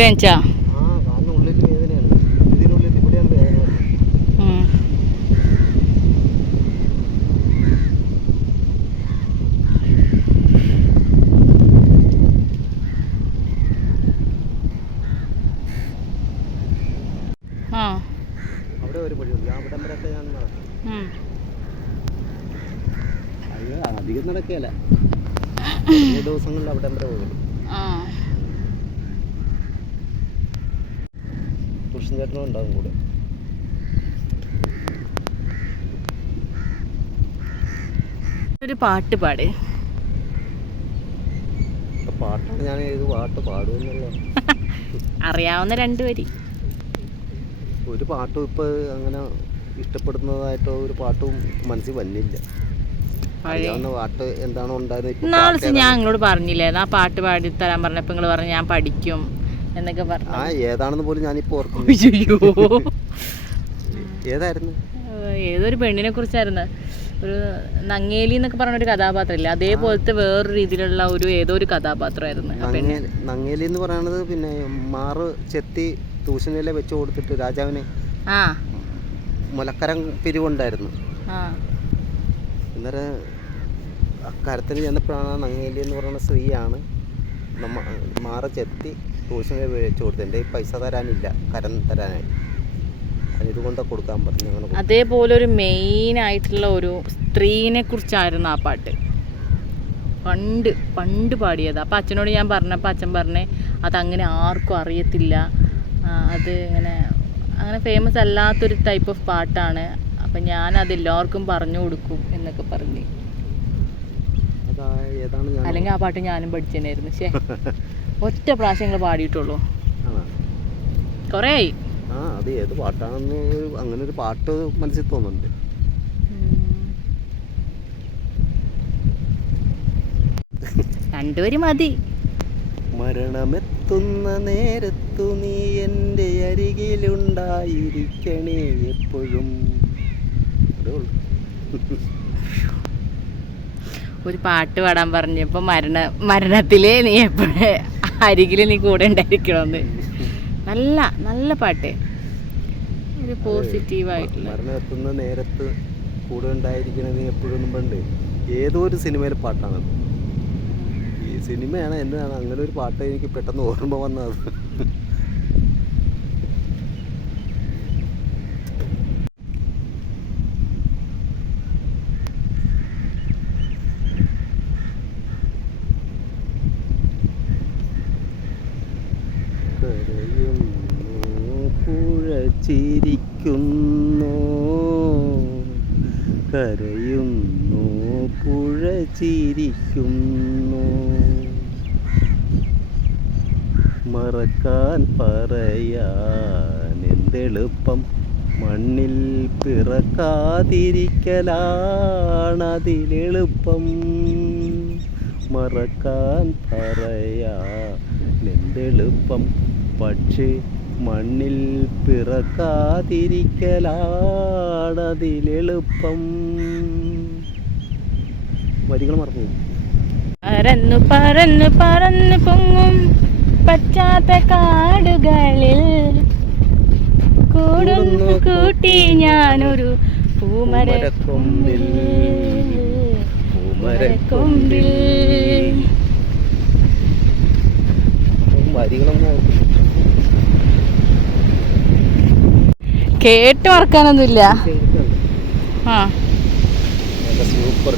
വേദനിച്ചാ? അധികം നടക്കല ദിവസങ്ങളിൽ അവിടെ വരെ പോകും. കൃഷ്ണൻ ചേട്ടനും ഉണ്ടാകും കൂടെ. ഒരു പാട്ട് പാട്. പാട്ടാണ് ഞാൻ ഏത് പാട്ട് പാടുമെന്നുള്ള അറിയാവുന്ന 2 വരി. ഒരു പാട്ടും ഇപ്പൊ അങ്ങനെ ഇഷ്ടപ്പെടുന്നതായിട്ടോ ഒരു പാട്ടും മനസ്സിൽ വന്നില്ല. പാട്ട് എന്താണോ ഉണ്ടായിരുന്നത്. ഞാൻ നിങ്ങളോട് പറഞ്ഞില്ലേ ആ പാട്ട് പാടി തരാൻ പറഞ്ഞപ്പോ നിങ്ങൾ പറഞ്ഞു ഞാൻ പഠിക്കും എന്നൊക്കെ പറഞ്ഞു. ഏതാണെന്ന് പോലും ഞാനിപ്പോ ഓർക്കുന്നു. ഏതായിരുന്നു? ഏതൊരു പെണ്ണിനെ കുറിച്ചായിരുന്നു. ഒരു നങ്ങേലി എന്നൊക്കെ പറഞ്ഞൊരു കഥാപാത്രം ഇല്ല, അതേപോലത്തെ വേറൊരു രീതിയിലുള്ള ഏതോ ഒരു കഥാപാത്രമായിരുന്നു. നങ്ങേലി എന്ന് പറയുന്നത് പിന്നെ മാറ് ചെത്തി തൂശനില വെച്ച് കൊടുത്തിട്ട് രാജാവിന് മുലക്കരം പിരിവുണ്ടായിരുന്നു. അന്നേരം അക്കാര്യത്തിന് ചെന്നപ്പോഴാണ് നങ്ങേലി എന്ന് പറയുന്ന സ്ത്രീയാണ് മാറ ചെത്തി ട്യൂഷനെ വെച്ച് കൊടുത്തത്. എൻ്റെ പൈസ തരാനില്ല, കരം തരാനായി, ഇതുകൊണ്ട് കൊടുക്കാൻ പറഞ്ഞു. അതേപോലെ ഒരു മെയിൻ ആയിട്ടുള്ള ഒരു സ്ത്രീനെ കുറിച്ചായിരുന്നു ആ പാട്ട്. പണ്ട് പാടിയത്. അപ്പം അച്ഛനോട് ഞാൻ പറഞ്ഞപ്പോൾ അച്ഛൻ പറഞ്ഞേ അതങ്ങനെ ആർക്കും അറിയത്തില്ല, അത് അങ്ങനെ ഫേമസ് അല്ലാത്തൊരു ടൈപ്പ് ഓഫ് പാട്ടാണ്, അപ്പം ഞാനത് എല്ലാവർക്കും പറഞ്ഞു കൊടുക്കും എന്നൊക്കെ പറഞ്ഞു. അല്ലെങ്കിൽ ആ പാട്ട് ഞാനും പഠിച്ചതായിരുന്നു. പക്ഷേ ഒറ്റ പ്രാവശ്യം ഞങ്ങൾ പാടിയിട്ടുള്ളൂ, കുറേ ആയി. അത് ഏത് പാട്ടാണെന്ന് അങ്ങനെ ഒരു പാട്ട് മനസ്സിൽ തോന്നുന്നുണ്ട്. രണ്ടുപേരും മതി. മരണമെത്തുന്ന നേരത്തു നീ എൻ്റെ അരികിലുണ്ടായിരിക്കണേ എപ്പോഴും. ഒരു പാട്ട് പാടാൻ പറഞ്ഞപ്പോൾ മരണത്തില് നീ എപ്പോഴും അരികിൽ നീ കൂടെ ഉണ്ടായിരിക്കണമെന്ന്. നല്ല പാട്ട്, ഒരു പോസിറ്റീവായിട്ടുള്ള. മരണമെത്തുന്ന നേരത്ത് കൂടെ ഉണ്ടായിരിക്കണത് എപ്പോഴും പണ്ട് ഏതോ ഒരു സിനിമയിലെ പാട്ടാണത്. ഈ സിനിമയാണ് എന്നാണ് അങ്ങനെ ഒരു പാട്ട് എനിക്ക് പെട്ടെന്ന് ഓർമ്മ വന്നത്. ചിരിക്കുന്നു കരയുന്നു പുഴ ചിരിക്കുന്നു, മറക്കാൻ പറയാൻ എന്തെളുപ്പം, മണ്ണിൽ പിറക്കാതിരിക്കലാണതിലെളുപ്പം. മറക്കാൻ പറയാൻ എന്തെളുപ്പം, പക്ഷേ മണ്ണിൽ പിറക്കാതിരിക്കലാണതിലെളുപ്പം. വരികൾ മറന്നു. പറന്നു പറന്നു പറന്നു പൊങ്ങും പച്ചാത്ത കാടുകളിൽ കൂടുന്നു കൂട്ടി ഞാനൊരു പൂമരക്കൊമ്പിൽ. വരികളൊന്നും കേട്ട് മറക്കാനൊന്നുമില്ല. സൂപ്പർ